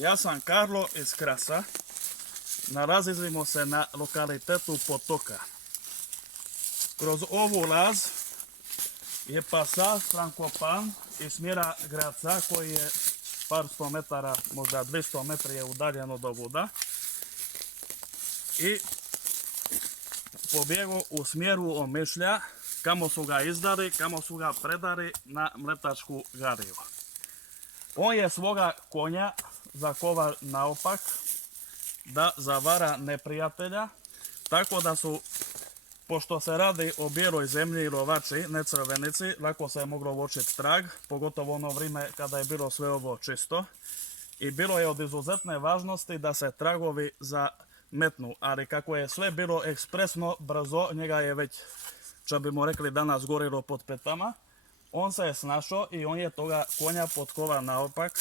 Ja sam Karlo iz Krasa. Nalazimo se na lokalitetu Potoka. Kroz ovu laz je pasaž Frankopan iz smjera Graca koji je par sto metara, možda 200 metara je udaljen od ovuda. I pobjegu u smjeru Omišlja, kamo su ga izdali, kamo su ga predali na Mletačku gariju. On je svoga konja zakova naopak da zavara neprijatelja, tako da su, pošto se radi o bijeloj zemlji i lovači, ne crvenici, lako se je moglo uočiti trag, pogotovo ono vrijeme kada je bilo sve ovo čisto. I bilo je od izuzetne važnosti da se tragovi zametnu, ali kako je sve bilo ekspresno, brzo, njega je već, čo bi mu rekli danas, gorilo pod petama. On se je snašao i on je toga konja potkova naopak,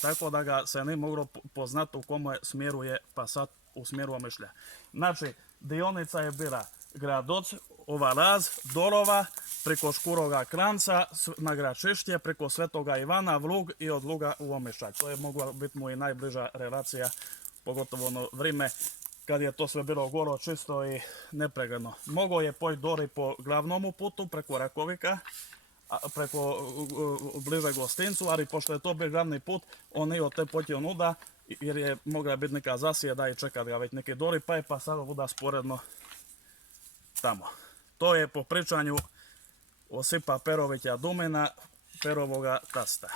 tako da ga se nije moglo poznati u komu smjeru je pasat u smjeru Omišlja. Znači, dionica je bila Gradoc, ova laz, Dolova, preko Škuroga Kranca, na Gračišće, preko Svetoga Ivana, Vlug i od Vluga u Omišalj. To je mogla biti mu i najbliža relacija, pogotovo ono vrijeme kad je to sve bilo golo, čisto i nepregledno. Mogao je poći dori po glavnom putu, preko Rakovika, preko bliže Gostincu, ali pošto je to bio glavni put, on nije od te potio nuda, jer je mogla biti neka zasjeda i čekat ga već neki dori, pa je pasalo vuda sporedno tamo. To je po pričanju Osipa Perovića Dumina, Perovoga tasta.